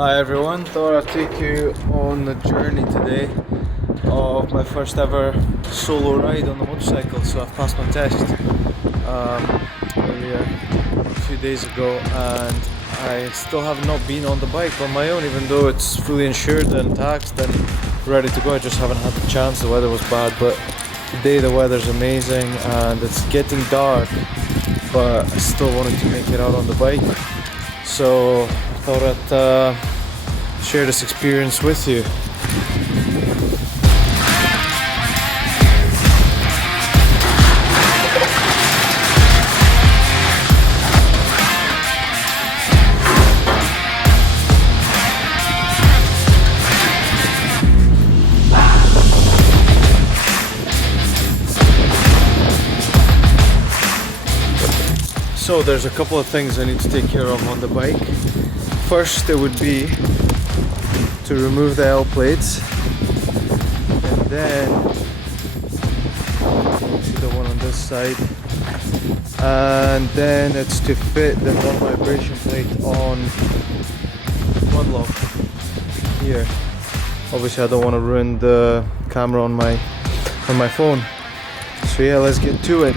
Hi everyone, thought I'd take you on the journey today of my first ever solo ride on the motorcycle. So I've passed my test earlier a few days ago, and I still have not been on the bike on my own, even though it's fully insured and taxed and ready to go. I just haven't had the chance. The weather was bad, but today the weather's amazing and it's getting dark, but I still wanted to make it out on the bike. So I thought I'd share this experience with you. So there's a couple of things I need to take care of on the bike. First, it would be to remove the L plates, and then see the one on this side, and then it's to fit the non-vibration plate on the quad lock here. Obviously I don't want to ruin the camera on my phone, so yeah, let's get to it.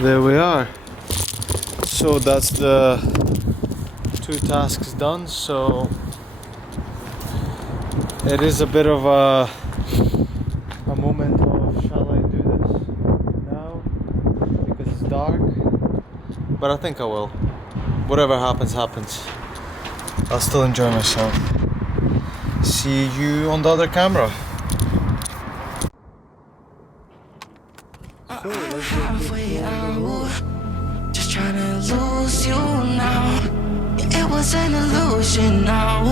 There we are. So that's the 2 tasks done. So it is a bit of a moment of, shall I do this now because it's dark, but I think I will. Whatever happens, happens. I'll still enjoy myself. See you on the other camera. Halfway out, just trying to lose you now. Yeah, it was an illusion now.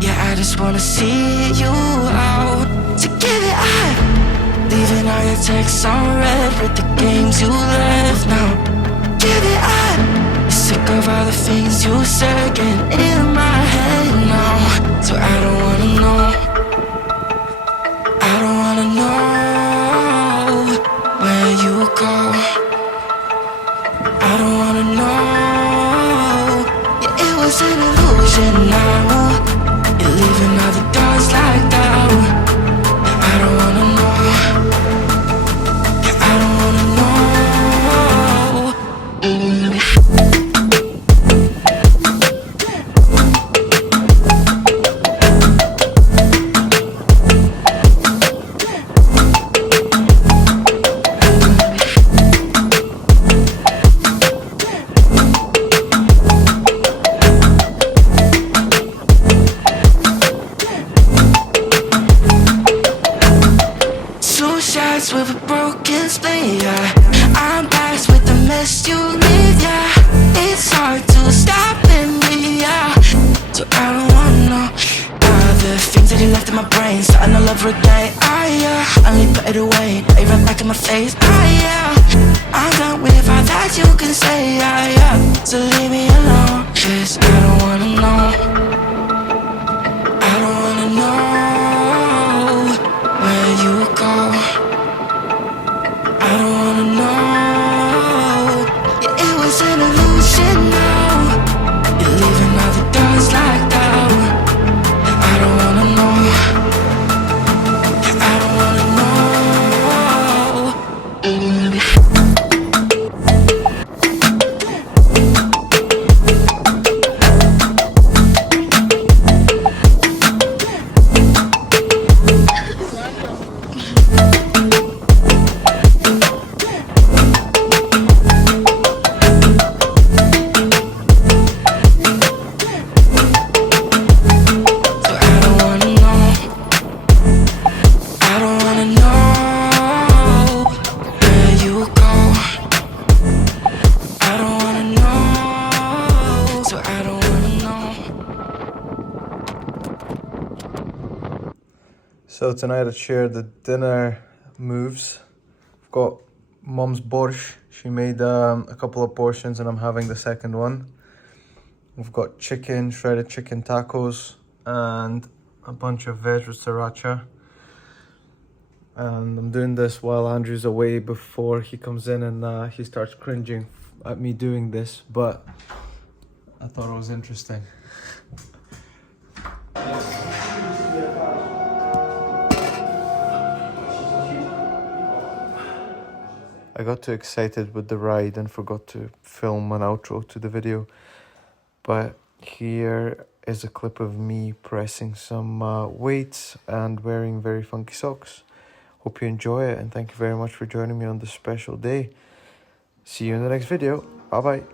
Yeah, I just wanna see you out. So give it up, leaving all your texts on red with the games you left now. Give it up, sick of all the things you said getting in my head now. So I don't wanna know, I don't wanna know where you go. I don't wanna know. Yeah, it was an illusion now. You're leaving all the doors like that. Yeah, I don't wanna know. Yeah, I don't wanna know. With a broken spleen, yeah. I'm back with the mess you leave, yeah. It's hard to stop in me, yeah. So I don't wanna know all the things that you left in my brain, starting all over again. Yeah, only put it away, now you right back in my face. Yeah, I'm done with all that you can say, yeah. So leave me alone, 'cause I don't wanna know. I don't wanna know where you go. I don't wanna know. Yeah, it was an illusion now. You're leaving all the doors like that. Yeah, I don't wanna know. Yeah, I don't wanna know. So tonight I share the dinner moves. I've got Mum's borscht. She made a couple of portions and I'm having the second one. We've got chicken, shredded chicken tacos, and a bunch of veg with sriracha. And I'm doing this while Andrew's away before he comes in and he starts cringing at me doing this, but I thought it was interesting. I got too excited with the ride and forgot to film an outro to the video. But here is a clip of me pressing some weights and wearing very funky socks. Hope you enjoy it and thank you very much for joining me on this special day. See you in the next video. Bye bye.